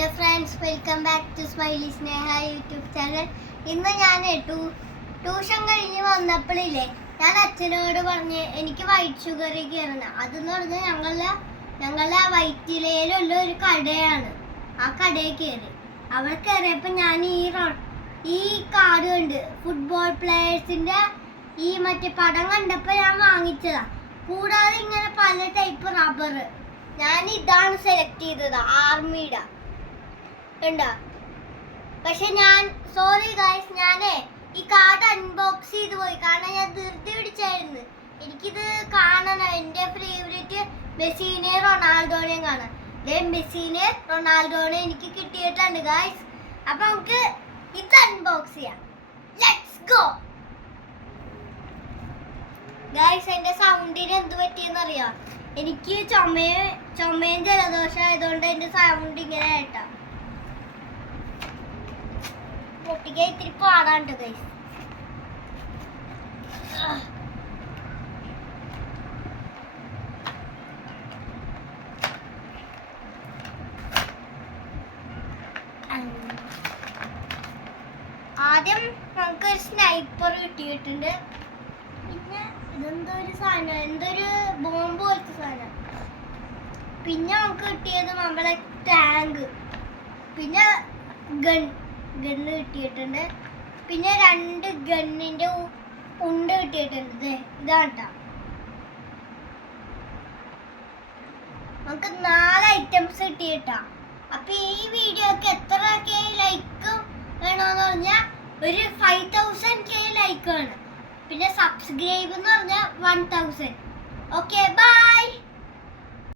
Hello friends welcome back to smiley Sneha YouTube channel ഇന്ന് ഞാൻ two tuition കഴിഞ്ഞ് വന്നപ്പോഴില്ലേ ഞാൻ അച്ഛനോട് പറഞ്ഞ് എനിക്ക് വൈറ്റ് ഷുഗർ കയറണം അതെന്ന് പറഞ്ഞാൽ ഞങ്ങളെ ഞങ്ങളുടെ വൈറ്റിലയിലുള്ള ഒരു കടയാണ്. ആ കടയിൽ കയറി അവിടെ കയറിയപ്പോൾ ഞാൻ ഈ ഈ കാർഡ് കണ്ട് ഫുട്ബോൾ പ്ലെയേഴ്സിന്റെ ഈ മറ്റേ പടം കണ്ടപ്പോൾ ഞാൻ വാങ്ങിച്ചതാണ് കൂടാതെ ഇങ്ങനെ പല ടൈപ്പ് റബ്ബർ ഞാൻ ഇതാണ് സെലക്ട് ചെയ്തത് ആർമിയുടെ ഉണ്ടോ? പക്ഷെ ഞാൻ സോറി ഗായ്സ് ഞാനേ ഈ കാർഡ് അൺബോക്സ് ചെയ്ത് പോയി. കാരണം ഞാൻ ധൃതി പിടിച്ചായിരുന്നു. എനിക്കിത് കാണണം. എന്റെ ഫേവറേറ്റ് മെസ്സീനെ റൊണാൾഡോനെയും കാണാം ദേ മെസ്സിനെ റൊണാൾഡോനെ എനിക്ക് കിട്ടിയിട്ടുണ്ട് ഗായ്സ് അപ്പൊ നമുക്ക് ഇത് അൺബോക്സ് ചെയ്യാം. ലെറ്റ്സ് ഗോ ഗായ്സ് എന്റെ സൗണ്ടിന് എന്ത് പറ്റിയെന്ന് അറിയാം എനിക്ക് ചുമയും ചുമയും ജലദോഷം ആയതുകൊണ്ട് എന്റെ സൗണ്ട് ഇങ്ങനെ കേട്ടാ. ഗൈസ് ആദ്യം നമുക്ക് ഒരു സ്നൈപ്പർ കിട്ടിയിട്ടുണ്ട്. പിന്നെ ഇതെന്തോ ഒരു സാധനം എന്തൊരു ബോംബ് പോലത്തെ സാധനം. പിന്നെ നമുക്ക് കിട്ടിയത് നമ്മളെ ടാങ്ക് പിന്നെ ഗൺ ഗണ്ണ് കിട്ടിയിട്ടുണ്ട്. പിന്നെ രണ്ട് ഗണ്ണിന്റെ ഉണ്ട് കിട്ടിയിട്ടുണ്ട്. ഇതാട്ടാ നമുക്ക് നാല് ഐറ്റംസ് കിട്ടിയിട്ടാ. അപ്പൊ ഈ വീഡിയോക്ക് എത്ര കെ ലൈക്ക് വേണമെന്ന് പറഞ്ഞാൽ ഒരു ഫൈവ് തൗസൻഡ് കെ ലൈക്ക് വേണം പിന്നെ സബ്സ്ക്രൈബ് എന്ന് പറഞ്ഞാൽ വൺ തൗസൻഡ് ഓക്കെ ബൈ